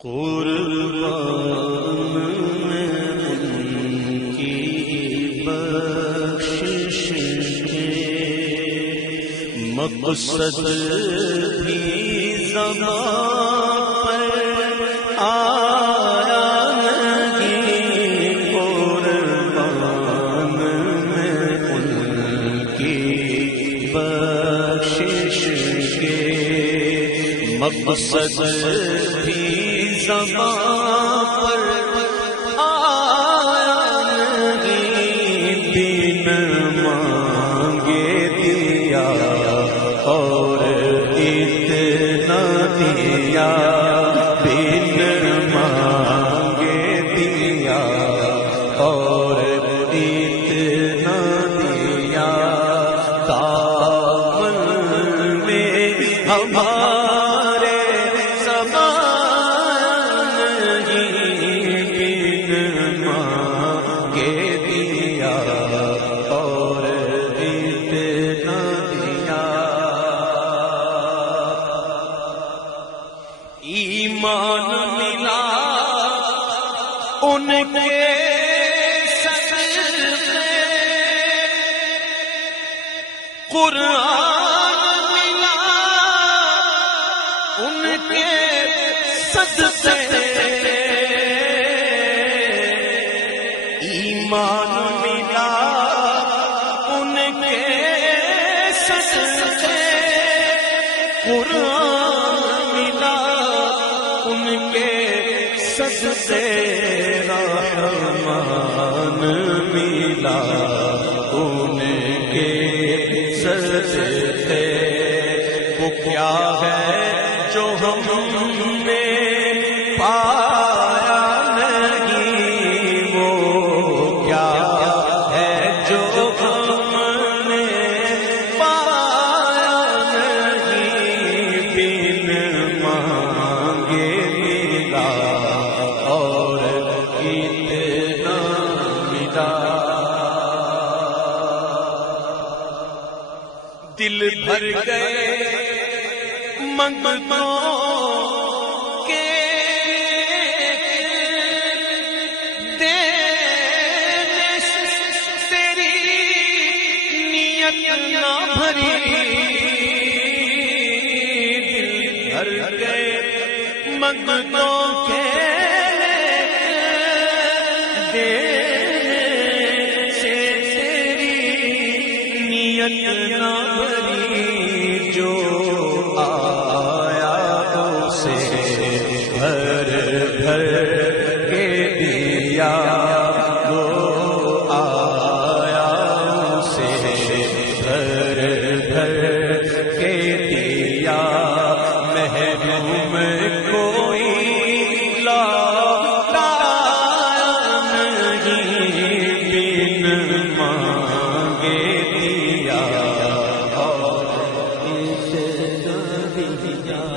قربان میں ان کی بخشش کے مقصد بھی زبان پر آیا نہیں، قربان میں ان کی بخشش کے مقصد بھی زبان پر آیا نہیں، بن مانگے دیا اور اتنا دیا، بن مانگے دیا اور اتنا دیا، دامن میں ہمارے ایمان ملا ان کے صدقے، قرآن ملا ان کے صدقے، ایمان ملا ان کے صدقے، قرآن ملا ان کے صدقے، رحمان ملا ان کے صدقے، وہ کیا ہے جو ہم نے پایا نہیں، وہ کیا ہے جو ہم نے پایا نہیں، بن مانگے ملا اور اتنا ملا، دل بھر گئے منگتوں کے دینے سے، تیری نیت نہ بھری، دل بھر گئے منگتوں کے دینے سے، تیری نیت نہ بھری، جو آیا اسے بھر بھر کے دیا، جو آیا اسے بھر بھر کے دیا، محروم کوئی لایا نہیں، بن مانگے دیا اور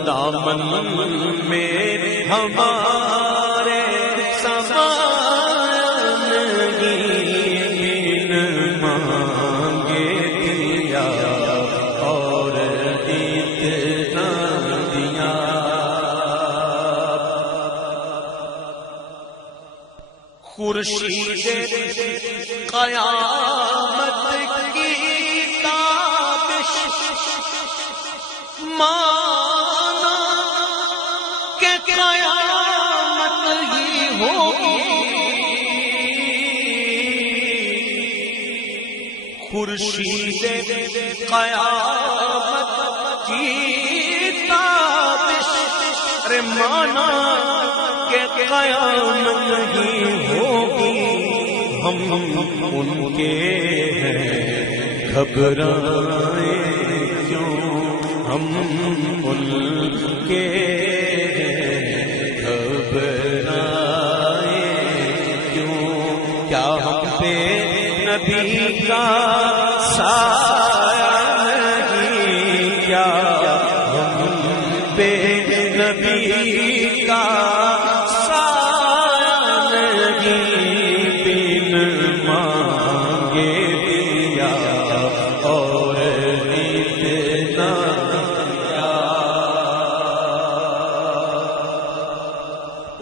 دامن میں ہمارے سامان نہیں، بن مانگے دیا اور اتنا دیا، خورشید قیامت کی تابش مانا کہ قیامت ہی ہوگی، خورشید قیامت کی تابش مانا کہ قیامت ہی ہوگی، ہم ان کے ہیں گھبرائے کیوں، ہم ان کے گھبرائے کیوں، کیا ہم پہ نبی کا سایہ نہیں، کیا ہم پہ نبی کا سایہ نہیں، بن مانگے دیا اور اتنا دیا،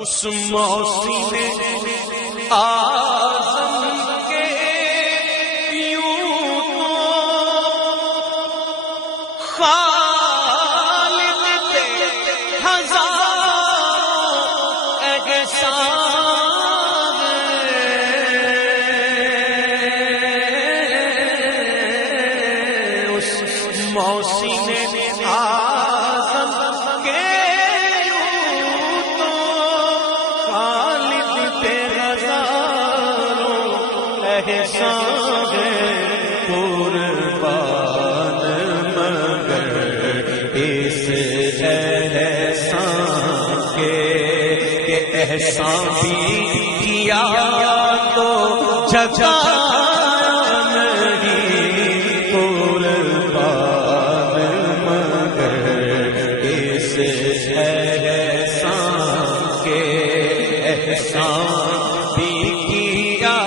اس موسی نے آزم کے یوں تو خالق پہ ہزاروں احسان، اس موسی نے آزم کے احسان قربان مگر اس احسان کے، کہ احسان بھی کیا تو جزایا نہیں، قربان مگر اس احسان کے، احسان بھی کیا